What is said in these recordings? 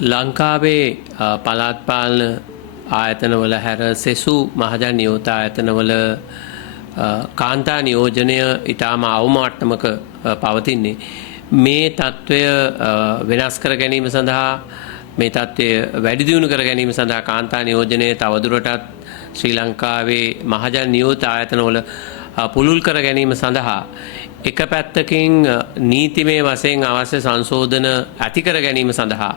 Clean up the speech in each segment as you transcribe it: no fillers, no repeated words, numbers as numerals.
ලංකාවේ පළාත් පාලන ආයතනවල හැර සෙසු මහජන නියෝත ආයතනවල කාන්තා නියෝජනය ඊටම අවම මට්ටමක පවතින්නේ. මේ తත්වය වෙනස් කර ගැනීම සඳහා මේ తත්වය වැඩි දියුණු කර ගැනීම සඳහා කාන්තා නියෝජනය තවදුරටත් ශ්‍රී ලංකාවේ මහජන නියෝත ආයතනවල පුළුල් කර ගැනීම සඳහා එක පැත්තකින් නීතිමය වශයෙන් අවශ්‍ය සංශෝධන ඇති කර ගැනීම සඳහා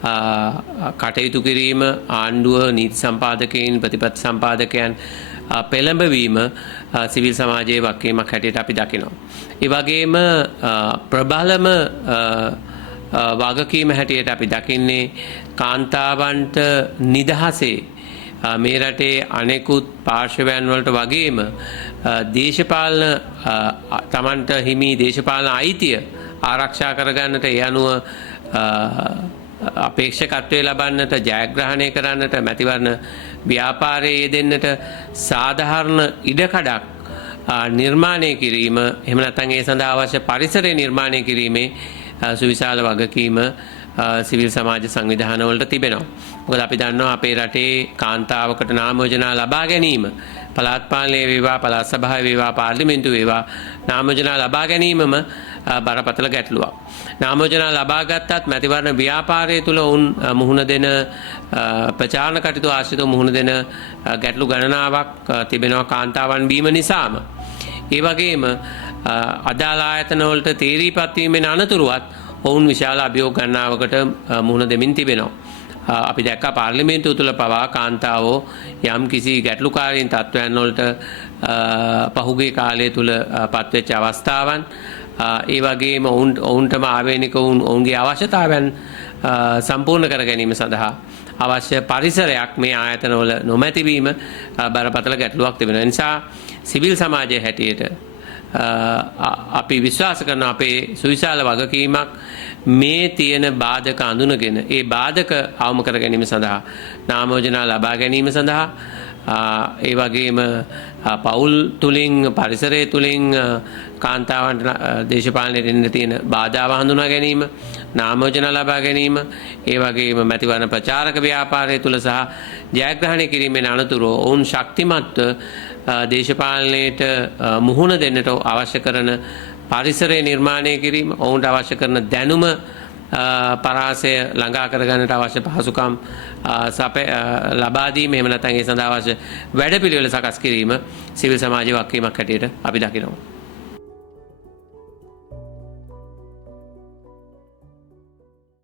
කටයුතු කිරීම ආණ්ඩුව නීති සම්පාදකයන් ප්‍රතිපත්ති සම්පාදකයන් පෙළඹවීම සිවිල් සමාජයේ වගකීමක් හැටියට අපි දකිනවා. ඒ වගේම ප්‍රබලම වගකීම හැටියට අපි දකින්නේ කාන්තාවන්ට නිදහසේ මේ රටේ අනෙකුත් පාර්ශවයන් වලට වගේම දේශපාලන තමන්ට හිමි දේශපාලන අයිතිය ආරක්ෂා කරගන්නට ඒ අනුව අපේක්ෂකත්වයේ ලබන්නට ජයග්‍රහණය කරන්නට මැතිවරණ ව්‍යාපාරයේ යෙදෙන්නට සාධාරණ ඉඩකඩක් නිර්මාණය කිරීම එහෙම නැත්නම් ඒ සඳහා අවශ්‍ය පරිසරය නිර්මාණය කිරීමේ සුවිශාල වගකීම සිවිල් සමාජ සංවිධාන වලට තිබෙනවා. මොකද අපි දන්නවා අපේ රටේ කාන්තාවකට නාම යෝජනා ලබා ගැනීම පළාත් පාලනයේ වේවා පළාත් සභාවේ වේවා පාර්ලිමේන්තුවේ වේවා නාම යෝජනා ලබා ගැනීමම බරපතල ගැටලුවක්. නාම යෝජනා ලබා ගත්තත් මැතිවරණ ව්‍යාපාරය තුළ ඔවුන් මුහුණ දෙන ප්‍රචාරණ කටයුතු ආශ්‍රිතව මුහුණ දෙන ගැටලු ගණනාවක් තිබෙනවා කාන්තාවන් වීම නිසාම. ඒ වගේම අදාළ ආයතන වලට තීරීපත් වීමෙන් අනතුරුවත් ඔවුන් විශාල අභියෝග ගණනාවකට මුහුණ දෙමින් තිබෙනවා. අපි දැක්කා පාර්ලිමේන්තුව තුළ පවා කාන්තාවෝ යම් කිසි ගැටලුකාරීන් තත්ත්වයන් වලට පහුගිය කාලය තුළ පත්වෙච්ච අවස්ථාවන් ඒ වගේම ඔවුන්ටම ආවේනික ඔවුන්ගේ අවශ්‍යතාවයන් සම්පූර්ණ කර ගැනීම සඳහා අවශ්‍ය පරිසරයක් මේ ආයතනවල නොමැතිවීම බරපතල ගැටලුවක් තිබෙනවා. ඒ නිසා සිවිල් සමාජයේ හැටියට අපි විශ්වාස කරන අපේ සුවිශාල වගකීමක් මේ තියෙන බාධක අඳුනගෙන ඒ බාධක අවම කර ගැනීම සඳහා නාම යෝජනා ලබා ගැනීම සඳහා ඒ වගේම පවුල් තුලින් පරිසරය තුලින් කාන්තාවන්ට දේශපාලනයට එන්න තියෙන බාධාව හඳුනා ගැනීම නාම යෝජනා ලබා ගැනීම ඒ වගේම මැතිවරණ ප්‍රචාරක ව්‍යාපාරය තුල සහ ජයග්‍රහණය කිරීමෙන් අනතුරුව ඔවුන් ශක්තිමත් දේශපාලනයට මුහුණ දෙන්නට අවශ්‍ය කරන පරිසරය නිර්මාණය කිරීම ඔවුන්ට අවශ්‍ය කරන දැනුම පරාසය ළඟා කරගන්නට අවශ්‍ය පහසුකම් ලබා දීම එහෙම නැත්නම් ඒ සඳහා අවශ්‍ය වැඩපිළිවෙල සකස් කිරීම සිවිල් සමාජයේ වගකීමක් හැටියට අපි දකිනවා.